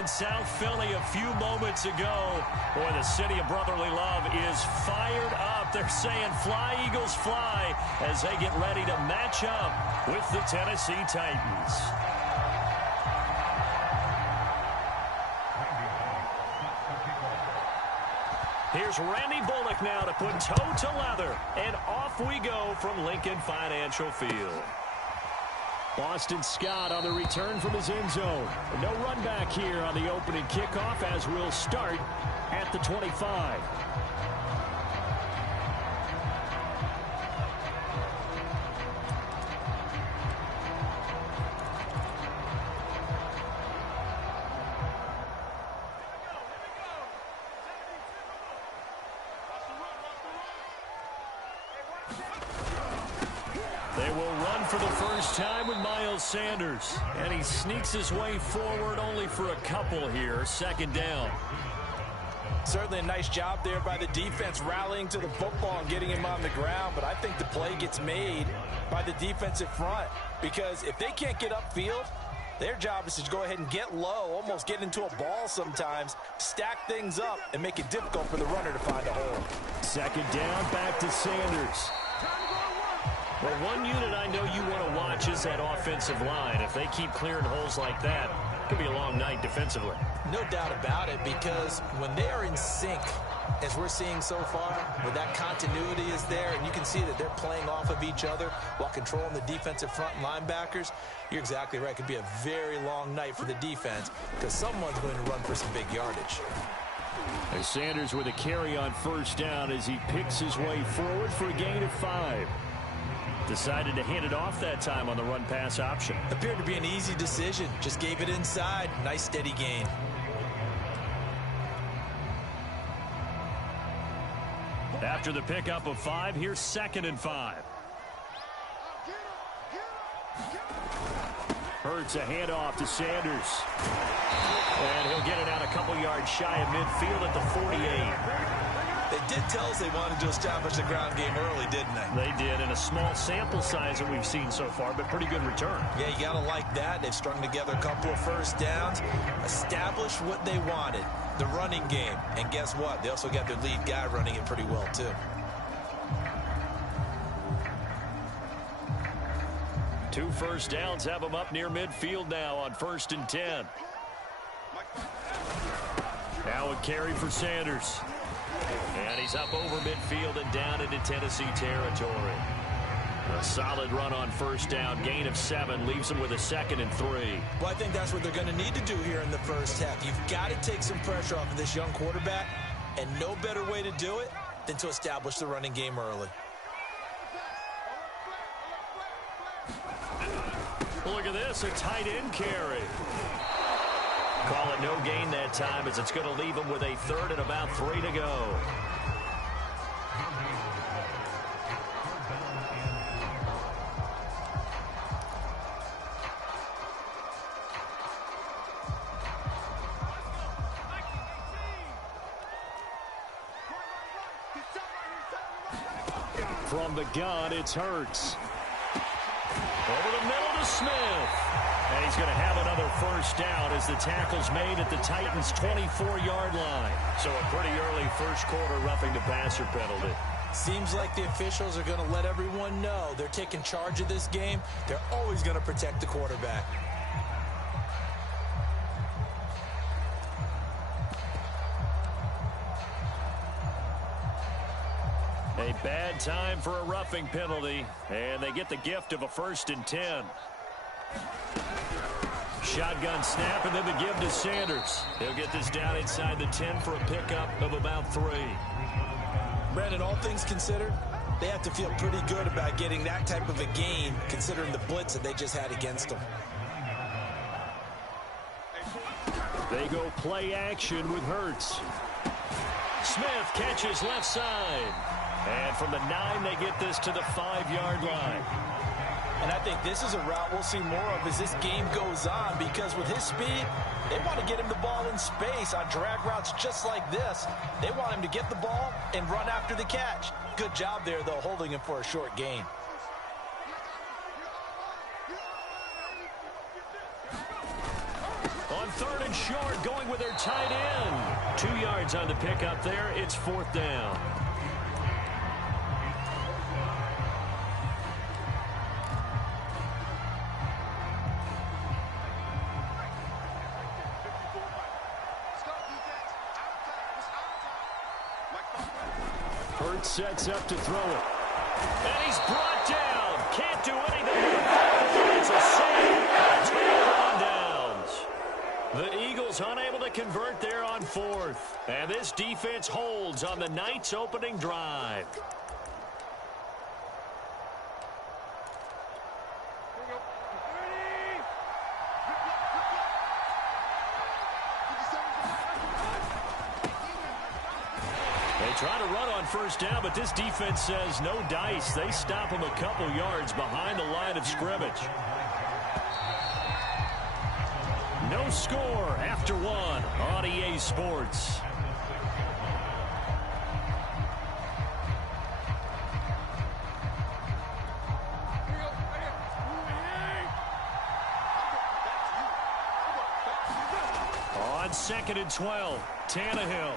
in South Philly a few moments ago. Boy, the city of brotherly love is fired up. They're saying fly, Eagles, fly, as they get ready to match up with the Tennessee Titans. Here's Randy Bullock now to put toe to leather. And off we go from Lincoln Financial Field. Boston Scott on the return from his end zone. No run back here on the opening kickoff as we'll start at the 25. For the first time with Miles Sanders. And he sneaks his way forward only for a couple here. Second down. Certainly a nice job there by the defense rallying to the football and getting him on the ground. But I think the play gets made by the defensive front. Because if they can't get upfield, their job is to go ahead and get low, almost get into a ball sometimes, stack things up, and make it difficult for the runner to find a hole. Second down, back to Sanders. Well, one unit I know you want to watch is that offensive line. If they keep clearing holes like that, it could be a long night defensively. No doubt about it, because when they are in sync, as we're seeing so far, where that continuity is there, and you can see that they're playing off of each other while controlling the defensive front linebackers, you're exactly right. It could be a very long night for the defense because someone's going to run for some big yardage. As Sanders with a carry on first down as he picks his way forward for a gain of 5. Decided to hand it off that time on the run-pass option. Appeared to be an easy decision. Just gave it inside. Nice steady gain. After the pickup of 5, here's 2nd and 5. Hurts a handoff to Sanders. And he'll get it out a couple yards shy of midfield at the 48. They did tell us they wanted to establish the ground game early, didn't they? They did, in a small sample size that we've seen so far, but pretty good return. Yeah, you got to like that. They've strung together a couple of first downs, established what they wanted, the running game. And guess what? They also got their lead guy running it pretty well, too. 2 first downs have them up near midfield now on 1st and 10. Now a carry for Sanders. And he's up over midfield and down into Tennessee territory. A solid run on first down. Gain of 7 leaves him with a 2nd and 3. Well, I think that's what they're going to need to do here in the first half. You've got to take some pressure off of this young quarterback, and no better way to do it than to establish the running game early. Look at this, a tight end carry. Call it no gain that time as it's going to leave him with a 3rd and about 3 to go. From the gun, it's Hurts. Over the middle to Smith. And he's going to have another first down as the tackle's made at the Titans' 24-yard line. So a pretty early first quarter roughing the passer penalty. Seems like the officials are going to let everyone know they're taking charge of this game. They're always going to protect the quarterback. A bad time for a roughing penalty, and they get the gift of a 1st and 10. Shotgun snap, and then the give to Sanders. He'll get this down inside the 10 for a pickup of about 3. Brandon, all things considered, they have to feel pretty good about getting that type of a gain, considering the blitz that they just had against them. They go play action with Hurts. Smith catches left side. And from the 9, they get this to the 5-yard line. And I think this is a route we'll see more of as this game goes on, because with his speed, they want to get him the ball in space on drag routes just like this. They want him to get the ball and run after the catch. Good job there, though, holding him for a short gain. third and short, going with their tight end. 2 yards on the pickup there. It's 4th down. Hurts sets up to throw it. And he's brought down. Can't do anything with it. It's a sack. 2 downs. The Eagles unable to convert there on 4th. And this defense holds on the night's opening drive. They try to run on first down, but this defense says no dice. They stop them a couple yards behind the line of scrimmage. No score after 1 on EA Sports. On 2nd and 12, Tannehill.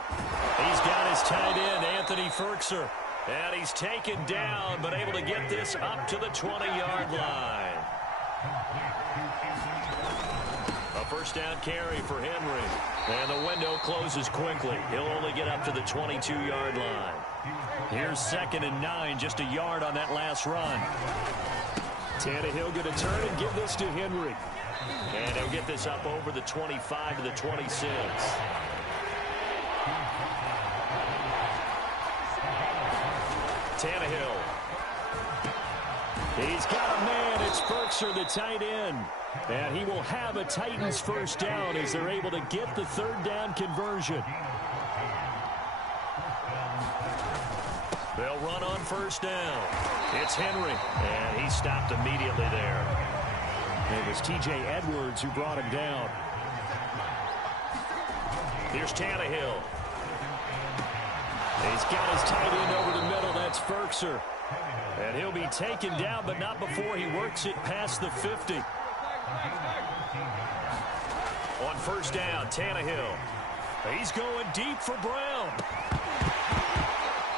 He's got his tight end, Anthony Ferkser. And he's taken down, but able to get this up to the 20-yard line. A first down carry for Henry. And the window closes quickly. He'll only get up to the 22-yard line. Here's 2nd and 9, just a yard on that last run. Tannehill going to turn and give this to Henry. And he'll get this up over the 25 to the 26. Tannehill. He's got a man. It's Ferkser, the tight end. And he will have a Titans first down as they're able to get the 3rd down conversion. They'll run on first down. It's Henry. And he stopped immediately there. It was T.J. Edwards who brought him down. Here's Tannehill. He's got his tight end over the middle. That's Ferkser. And he'll be taken down, but not before he works it past the 50. On first down, Tannehill. He's going deep for Brown.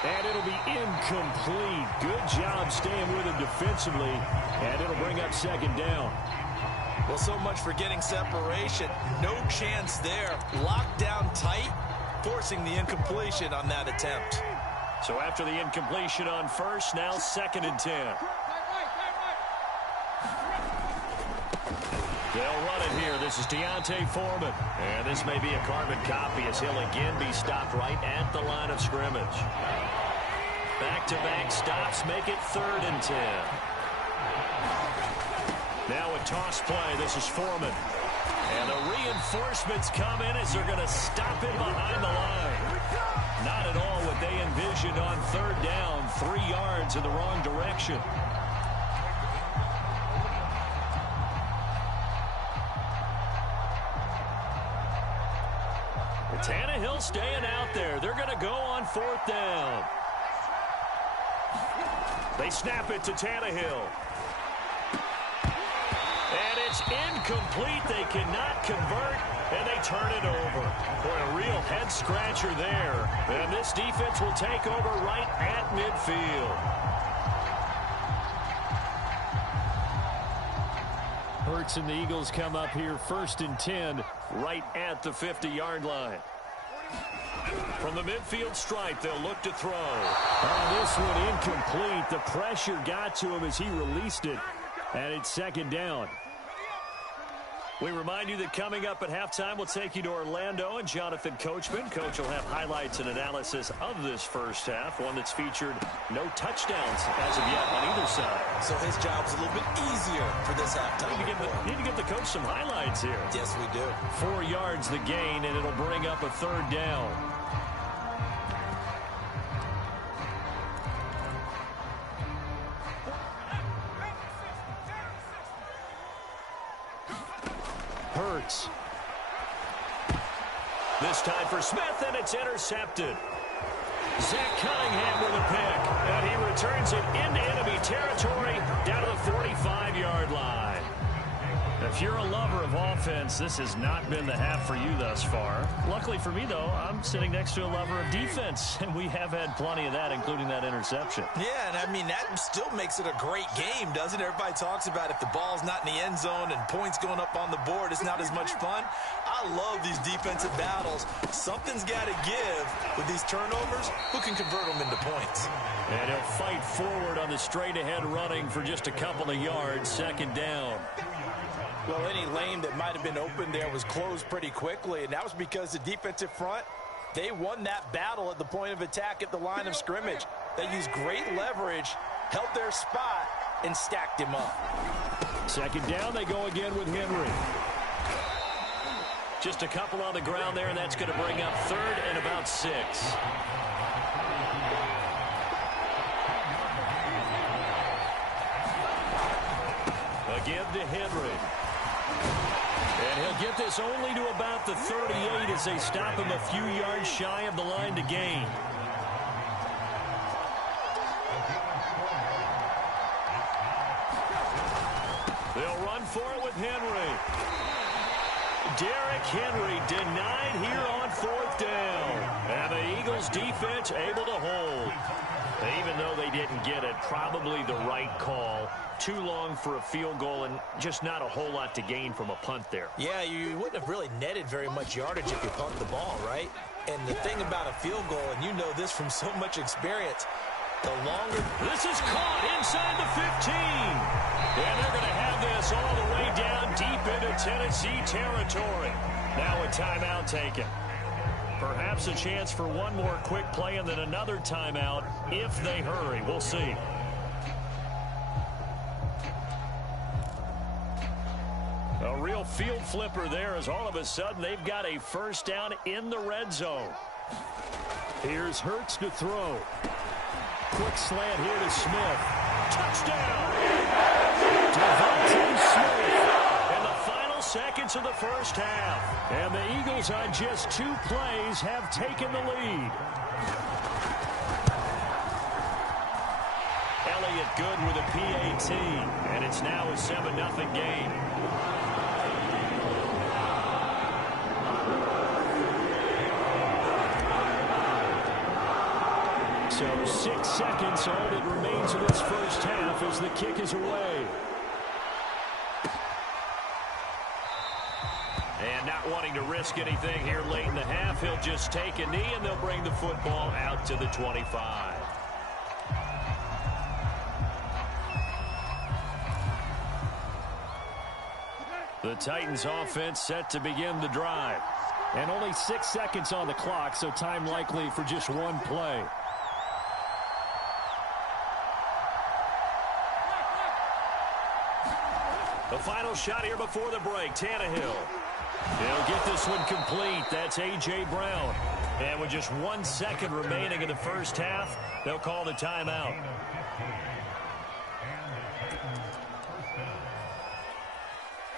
And it'll be incomplete. Good job staying with him defensively. And it'll bring up 2nd down. Well, so much for getting separation. No chance there. Locked down tight, forcing the incompletion on that attempt. So after the incompletion on first, now 2nd and 10. They'll run it here. This is Deontay Foreman. And this may be a carbon copy as he'll again be stopped right at the line of scrimmage. Back-to-back stops make it 3rd and 10. Now a toss play. This is Foreman. And the reinforcements come in as they're going to stop him behind the line. Not at all what they envisioned on 3rd down. 3 yards in the wrong direction. Tannehill staying out there. They're going to go on 4th down. They snap it to Tannehill. And it's incomplete. They cannot convert, and they turn it over. Boy, a real head-scratcher there. And this defense will take over right at midfield. Hurts and the Eagles come up here 1st and 10 right at the 50-yard line. From the midfield stripe, they'll look to throw. This one incomplete. The pressure got to him as he released it. And it's 2nd down. We remind you that coming up at halftime, we'll take you to Orlando and Jonathan Coachman. Coach will have highlights and analysis of this first half, one that's featured no touchdowns as of yet on either side. So his job's a little bit easier for this halftime. Need to give the coach some highlights here. Yes, we do. 4 yards the gain, and it'll bring up a 3rd down. Hurts. This time for Smith, and it's intercepted. Zach Cunningham with a pick, and he returns it into enemy territory down to the 45-yard line. If you're a lover of offense, this has not been the half for you thus far. Luckily for me, though, I'm sitting next to a lover of defense, and we have had plenty of that, including that interception. Yeah, and I mean, that still makes it a great game, doesn't it? Everybody talks about if the ball's not in the end zone and points going up on the board, it's not as much fun. I love these defensive battles. Something's got to give with these turnovers. Who can convert them into points? And he'll fight forward on the straight-ahead running for just a couple of yards, second down. Well, any lane that might have been open there was closed pretty quickly, and that was because the defensive front, they won that battle at the point of attack at the line of scrimmage. They used great leverage, held their spot, and stacked him up. Second down, they go again with Henry. Just a couple on the ground there, and that's going to bring up third and about 6. Again to Henry. And he'll get this only to about the 38 as they stop him a few yards shy of the line to gain. They'll run for it with Henry. Derrick Henry denied here on 4th down. And the Eagles defense able to hold. Even though they didn't get it, probably the right call. Too long for a field goal and just not a whole lot to gain from a punt there. Yeah, you wouldn't have really netted very much yardage if you punt the ball, right? And the thing about a field goal, and you know this from so much experience, the longer... This is caught inside the 15. And they're going to have this all the way down deep into Tennessee territory. Now a timeout taken. Perhaps a chance for one more quick play and then another timeout if they hurry. We'll see. A real field flipper there as all of a sudden they've got a first down in the red zone. Here's Hurts to throw. Quick slant here to Smith. Touchdown! Devontae Smith in the final seconds of the first half. And the Eagles on just 2 plays have taken the lead. Elliott good with a PAT. And it's now a 7-0 game. So 6 seconds, all that remains of this first half as the kick is away. And not wanting to risk anything here late in the half, he'll just take a knee and they'll bring the football out to the 25. The Titans offense set to begin the drive. And only 6 seconds on the clock, so time likely for just one play. The final shot here before the break, Tannehill. He'll get this one complete. That's A.J. Brown. And with just 1 second remaining in the first half, they'll call the timeout.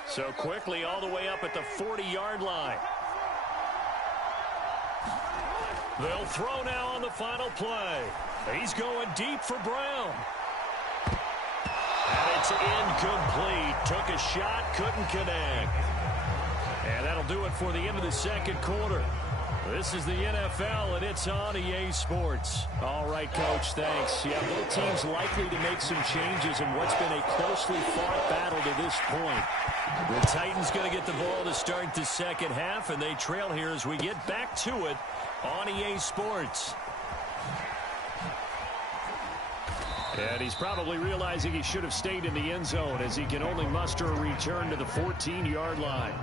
So quickly all the way up at the 40-yard line. They'll throw now on the final play. He's going deep for Brown. And it's incomplete. Took a shot, couldn't connect. And that'll do it for the end of the second quarter. This is the NFL, and it's on EA Sports. All right, Coach, thanks. Yeah, both teams likely to make some changes in what's been a closely fought battle to this point. The Titans going to get the ball to start the second half, and they trail here as we get back to it on EA Sports. And he's probably realizing he should have stayed in the end zone as he can only muster a return to the 14-yard line.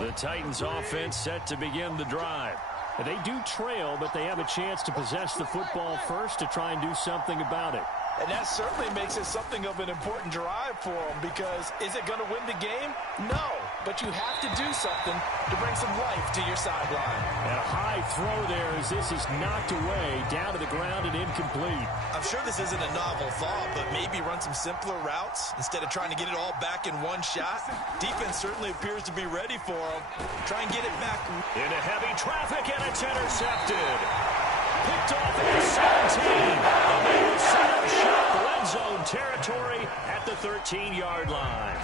The Titans offense set to begin the drive. They do trail, but they have a chance to possess the football first to try and do something about it. And that certainly makes it something of an important drive for them, because is it going to win the game? No, but you have to do something to bring some life to your sideline. And a high throw there as this is knocked away, down to the ground and incomplete. I'm sure this isn't a novel thought, but maybe run some simpler routes instead of trying to get it all back in one shot. Defense certainly appears to be ready for them. Try and get it back. Into heavy traffic, and it's intercepted. Picked off at the 17. And they will set up shop. Red zone territory at the 13-yard line.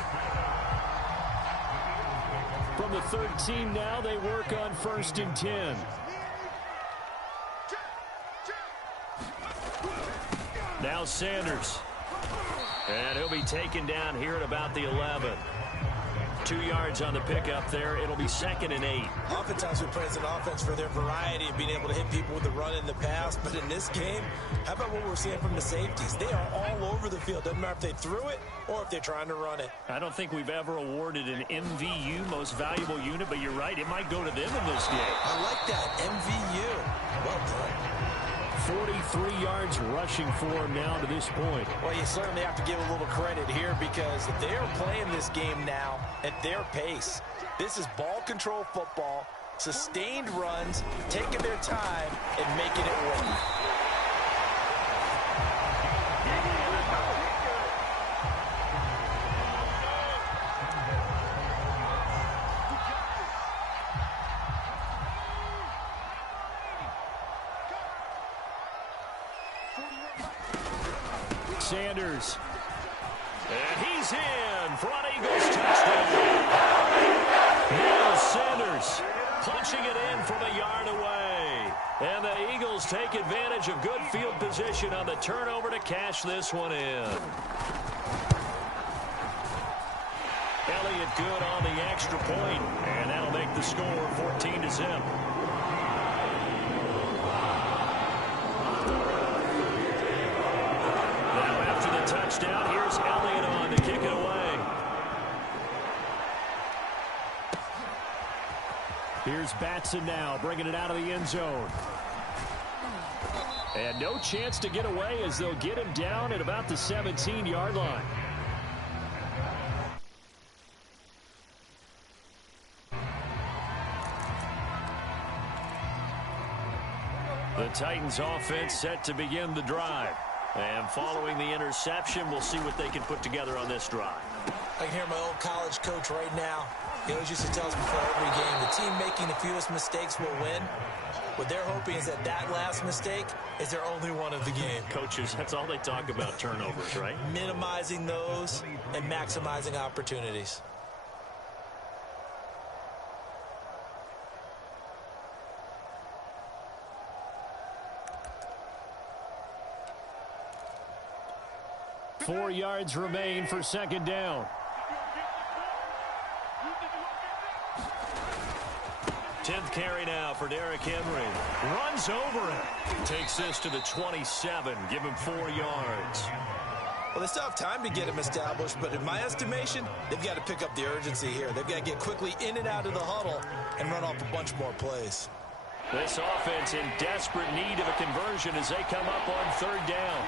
From the 13 now, they work on 1st and 10. Now Sanders. And he'll be taken down here at about the 11. 2 yards on the pickup there. It'll be 2nd and 8. Oftentimes we praise an offense for their variety of being able to hit people with the run in the pass. But in this game, how about what we're seeing from the safeties? They are all over the field. Doesn't matter if they threw it or if they're trying to run it. I don't think we've ever awarded an MVU, most valuable unit, but you're right. It might go to them in this game. I like that. MVU. Well done. 43 yards rushing for him now to this point. Well, you certainly have to give a little credit here because they're playing this game now at their pace. This is ball control football, sustained runs, taking their time, and making it work. Sanders. And he's in for an Eagles touchdown. Miles Sanders punching it in from a yard away. And the Eagles take advantage of good field position on the turnover to cash this one in. Elliott good on the extra point, and that'll make the score 14-0. Touchdown. Here's Elliott on to kick it away. Here's Batson now, bringing it out of the end zone. And no chance to get away as they'll get him down at about the 17-yard line. The Titans offense set to begin the drive. And following the interception, we'll see what they can put together on this drive. I can hear my old college coach right now. He always used to tell us before every game, the team making the fewest mistakes will win. What they're hoping is that that last mistake is their only one of the game. Coaches, that's all they talk about, turnovers, right? Minimizing those and maximizing opportunities. Four yards remain for 2nd down. Tenth carry now for Derrick Henry. Runs over it. Takes this to the 27. Give him 4 yards. Well, they still have time to get him established, but in my estimation, they've got to pick up the urgency here. They've got to get quickly in and out of the huddle and run off a bunch more plays. This offense in desperate need of a conversion as they come up on 3rd down.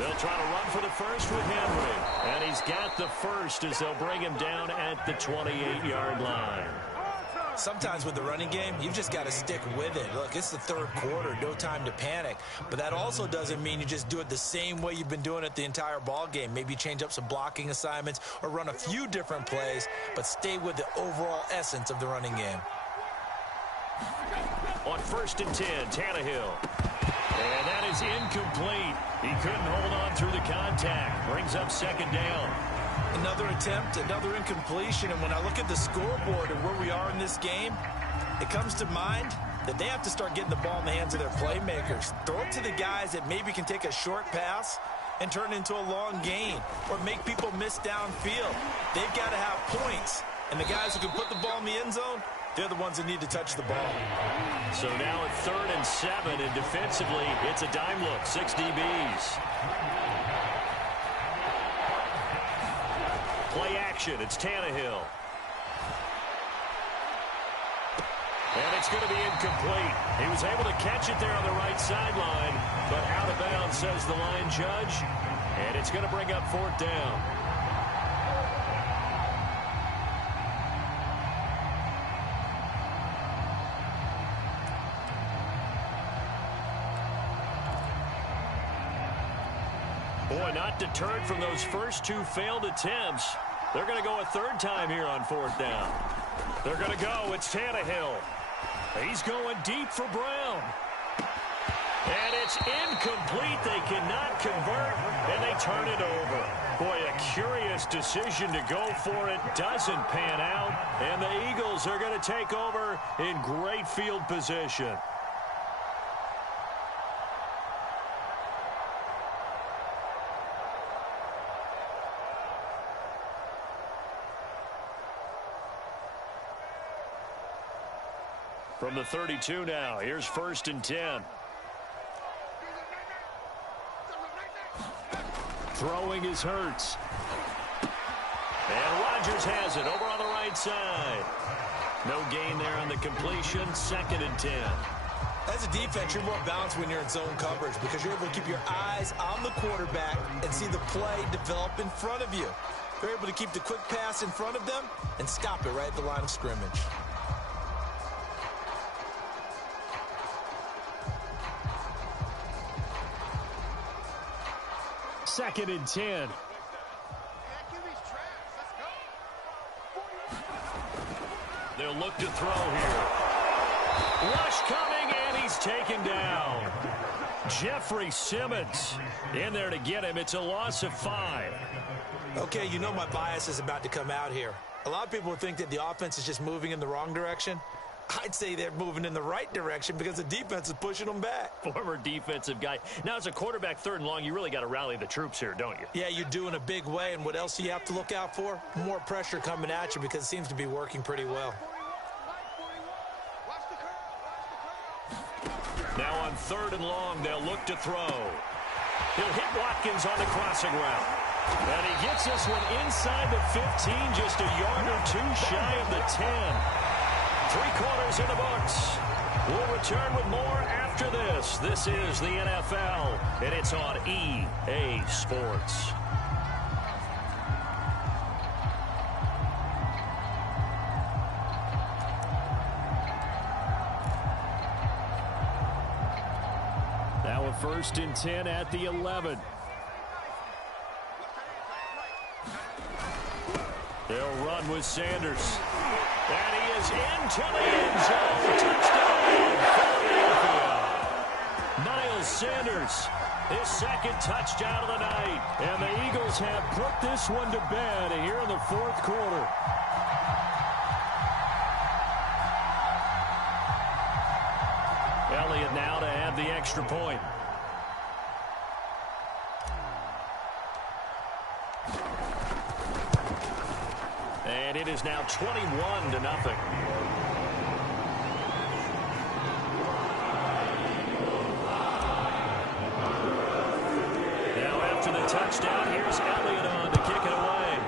They'll try to run for the first with Henry. And he's got the first as they'll bring him down at the 28-yard line. Sometimes with the running game, you've just got to stick with it. Look, it's the 3rd quarter, no time to panic. But that also doesn't mean you just do it the same way you've been doing it the entire ball game. Maybe change up some blocking assignments or run a few different plays, but stay with the overall essence of the running game. On 1st and 10, Tannehill. And that is incomplete. He couldn't hold on through the contact. Brings up 2nd down. Another attempt, another incompletion. And when I look at the scoreboard and where we are in this game, it comes to mind that they have to start getting the ball in the hands of their playmakers. Throw it to the guys that maybe can take a short pass and turn it into a long gain or make people miss downfield. They've got to have points. And the guys who can put the ball in the end zone, they're the ones that need to touch the ball. So now at 3rd and 7, and defensively, it's a dime look, 6 DBs. Play action, it's Tannehill. And it's going to be incomplete. He was able to catch it there on the right sideline, but out of bounds, says the line judge. And it's going to bring up 4th down. Boy, not deterred from those first 2 failed attempts. They're going to go a 3rd time here on 4th down. They're going to go. It's Tannehill. He's going deep for Brown. And it's incomplete. They cannot convert, and they turn it over. Boy, a curious decision to go for it. Doesn't pan out, and the Eagles are going to take over in great field position. From the 32 now, here's 1st and 10. Throwing is Hurts. And Rodgers has it over on the right side. No gain there on the completion. 2nd and 10. As a defense, you're more balanced when you're in zone coverage because you're able to keep your eyes on the quarterback and see the play develop in front of you. You're able to keep the quick pass in front of them and stop it right at the line of scrimmage. 2nd and 10. They'll look to throw here. Rush coming, and he's taken down. Jeffrey Simmons in there to get him. It's a loss of 5. Okay, you know my bias is about to come out here. A lot of people think that the offense is just moving in the wrong direction. I'd say they're moving in the right direction because the defense is pushing them back. Former defensive guy. Now, as a quarterback 3rd and long, you really got to rally the troops here, don't you? Yeah, you do in a big way. And what else do you have to look out for? More pressure coming at you because it seems to be working pretty well. Now on 3rd and long, they'll look to throw. He'll hit Watkins on the crossing route. And he gets this one inside the 15, just a yard or 2 shy of the 10. 3 quarters in the books. We'll return with more after this. This is the NFL, and it's on EA Sports. Now a 1st and 10 at the 11. They'll run with Sanders. And he is into the end zone. Touchdown, Philadelphia. Miles Sanders, his 2nd touchdown of the night. And the Eagles have put this one to bed here in the 4th quarter. Elliott now to have the extra point. And it is now 21-0. Now after the touchdown, here's Elliott on to kick it away.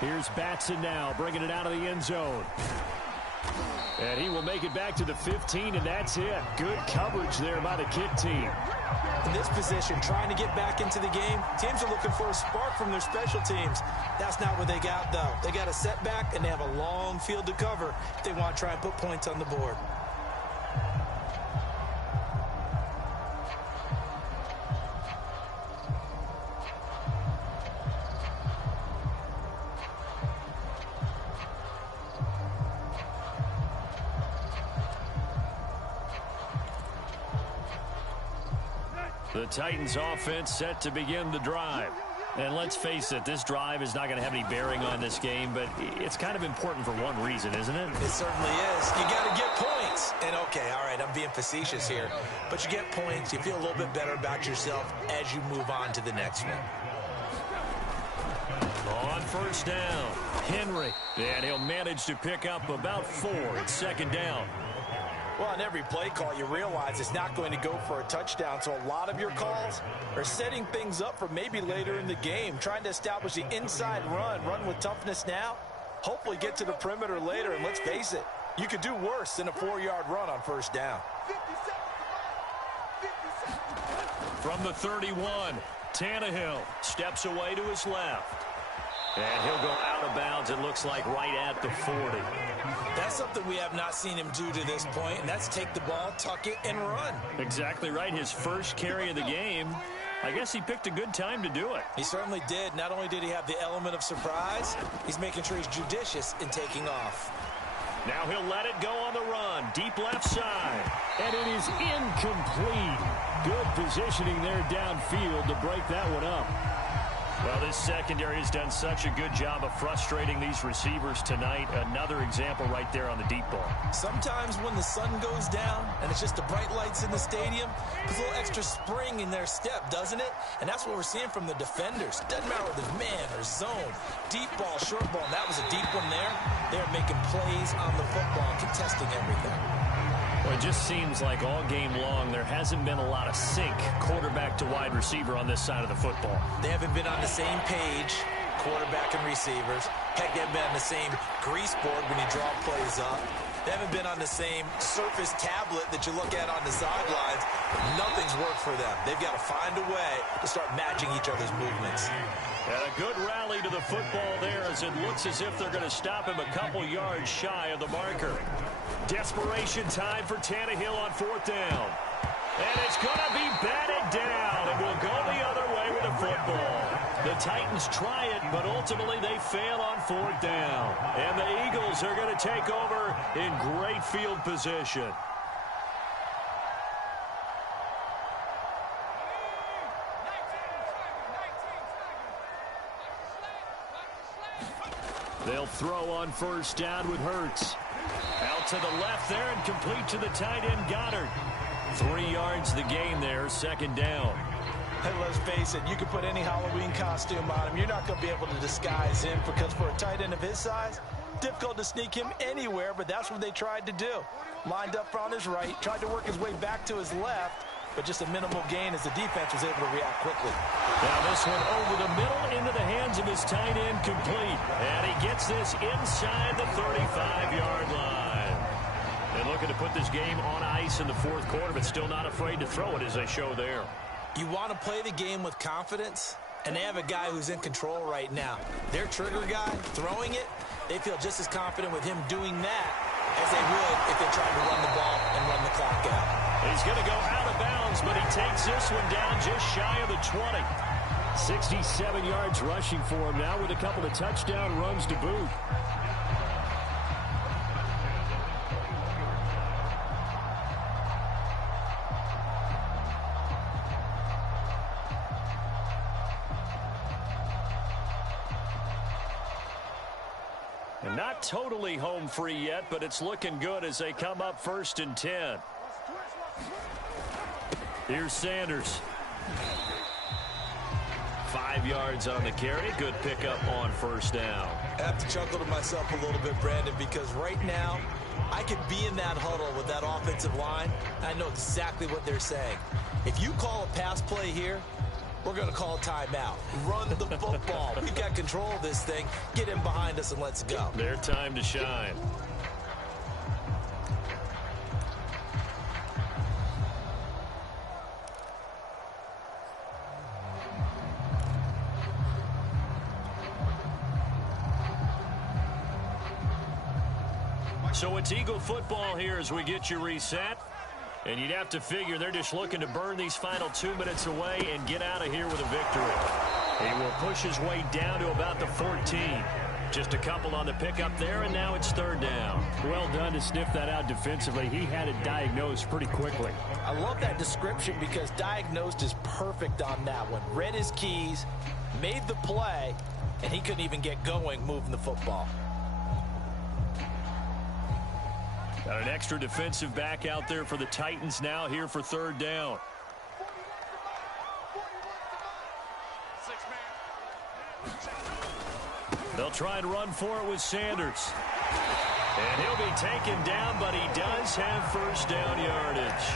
Here's Batson now, bringing it out of the end zone. And he will make it back to the 15, and that's it. Good coverage there by the kick team. In this position, trying to get back into the game, teams are looking for a spark from their special teams. That's not what they got, though. They got a setback, and they have a long field to cover if they want to try and put points on the board. The Titans offense set to begin the drive. And let's face it, this drive is not going to have any bearing on this game, but it's kind of important for one reason, isn't it? It certainly is. You got to get points. And okay, all right, I'm being facetious here. But you get points, you feel a little bit better about yourself as you move on to the next one. On 1st down, Henry. And he'll manage to pick up about 4. It's 2nd down. Well, on every play call, you realize it's not going to go for a touchdown. So a lot of your calls are setting things up for maybe later in the game, trying to establish the inside run with toughness now, hopefully get to the perimeter later. And let's face it, you could do worse than a 4-yard run on 1st down. From the 31, Tannehill steps away to his left. And he'll go out of bounds, it looks like, right at the 40. That's something we have not seen him do to this point, and that's take the ball, tuck it, and run. Exactly right. His first carry of the game. I guess he picked a good time to do it. He certainly did. Not only did he have the element of surprise, he's making sure he's judicious in taking off. Now he'll let it go on the run. Deep left side. And it is incomplete. Good positioning there downfield to break that one up. Well, this secondary has done such a good job of frustrating these receivers tonight. Another example right there on the deep ball. Sometimes when the sun goes down and it's just the bright lights in the stadium, there's a little extra spring in their step, doesn't it? And that's what we're seeing from the defenders. Doesn't matter whether it's man or zone, deep ball, short ball. And that was a deep one there. They're making plays on the football, contesting everything. Well, it just seems like all game long there hasn't been a lot of sync quarterback to wide receiver on this side of the football. They haven't been on the same page, quarterback and receivers. Heck, they haven't been on the same grease board when you draw plays up. They haven't been on the same surface tablet that you look at on the sidelines. Nothing's worked for them. They've got to find a way to start matching each other's movements. And a good rally to the football there as it looks as if they're going to stop him a couple yards shy of the marker. Desperation time for Tannehill on fourth down. And it's going to be batted down, and we'll go the other way with the football. The Titans try it, but ultimately they fail on fourth down. And the Eagles are going to take over in great field position. They'll throw on first down with Hurts. Out to the left there and complete to the tight end Goddard. 3 yards the gain there, second down. Hey, let's face it, you can put any Halloween costume on him. You're not going to be able to disguise him because for a tight end of his size, difficult to sneak him anywhere, but that's what they tried to do. Lined up on his right, tried to work his way back to his left, but just a minimal gain as the defense was able to react quickly. Now this one over the middle into the hands of his tight end complete. And he gets this inside the 35-yard line. And looking to put this game on ice in the fourth quarter, but still not afraid to throw it as they show there. You want to play the game with confidence, and they have a guy who's in control right now. Their trigger guy, throwing it, they feel just as confident with him doing that as they would if they tried to run the ball and run the clock out. He's going to go out of bounds, but he takes this one down just shy of the 20. 67 yards rushing for him now with a couple of touchdown runs to boot. And not totally home free yet, but it's looking good as they come up 1st and 10. Here's Sanders. 5 yards on the carry. Good pickup on first down. I have to chuckle to myself a little bit, Brandon, because right now I could be in that huddle with that offensive line. I know exactly what they're saying. If you call a pass play here, we're going to call a timeout. Run the football. We've got control of this thing. Get in behind us and let's go. Their time to shine. So it's Eagle football here as we get you reset. And you'd have to figure they're just looking to burn these final 2 minutes away and get out of here with a victory. He will push his way down to about the 14. Just a couple on the pickup there, and now it's third down. Well done to sniff that out defensively. He had it diagnosed pretty quickly. I love that description because diagnosed is perfect on that one. Read his keys, made the play, and he couldn't even get going moving the football. Got an extra defensive back out there for the Titans now here for third down. They'll try and run for it with Sanders. And he'll be taken down, but he does have first down yardage.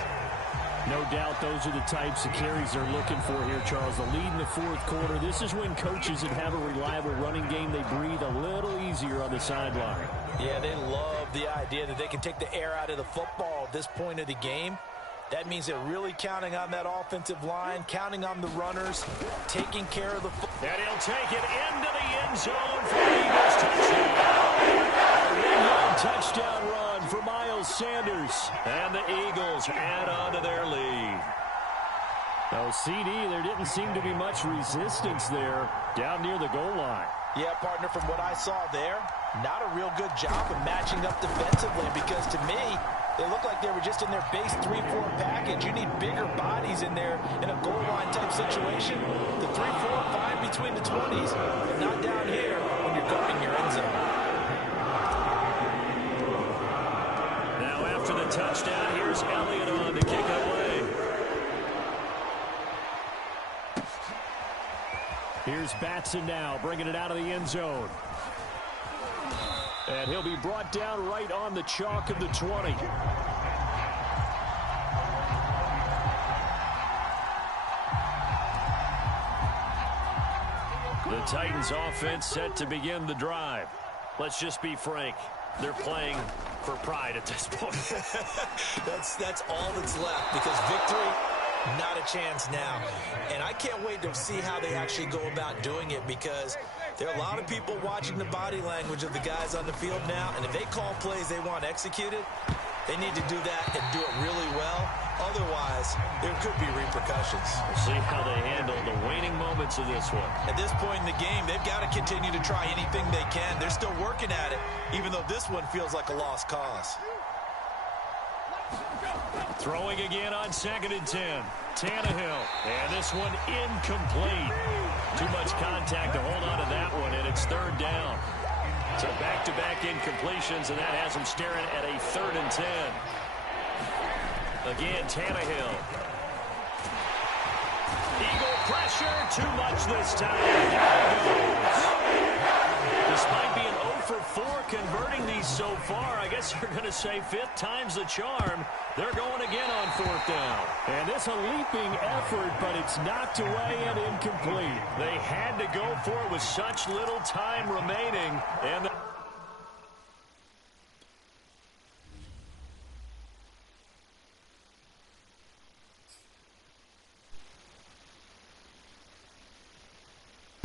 No doubt those are the types of carries they're looking for here, Charles. The lead in the fourth quarter. This is when coaches that have a reliable running game, they breathe a little easier on the sideline. Yeah, they love the idea that they can take the air out of the football at this point of the game. That means they're really counting on that offensive line, counting on the runners, taking care of the football. And he'll take it into the end zone for the Eagles touchdown. A 1-yard touchdown run for Miles Sanders. And the Eagles add on to their lead. Oh, CD, there didn't seem to be much resistance there down near the goal line. Yeah, partner, from what I saw there, not a real good job of matching up defensively because to me, they looked like they were just in their base 3-4 package. You need bigger bodies in there in a goal line type situation. The 3-4, fine between the 20s, but not down here when you're guarding your end zone. Now after the touchdown, here's Elliott on to kick it away. Here's Batson now, bringing it out of the end zone. And he'll be brought down right on the chalk of the 20. The Titans offense set to begin the drive. Let's just be frank. They're playing for pride at this point. That's all that's left because victory, not a chance now. And I can't wait to see how they actually go about doing it because there are a lot of people watching the body language of the guys on the field now. And if they call plays they want executed, they need to do that and do it really well. Otherwise, there could be repercussions. We'll see how they handle the waning moments of this one. At this point in the game, they've got to continue to try anything they can. They're still working at it, even though this one feels like a lost cause. Throwing again on 2nd and 10. Tannehill. And this one incomplete. Too much contact to hold on to that one, and it's 3rd down. So back-to-back incompletions, and that has them staring at a 3rd and 10. Again, Tannehill. Eagle pressure. Too much this time. Down goes. Despite being 0 for 4 converting these so far, I guess you're going to say 5th time's the charm. They're going again on 4th down. And this a leaping effort, but it's knocked away and incomplete. They had to go for it with such little time remaining. And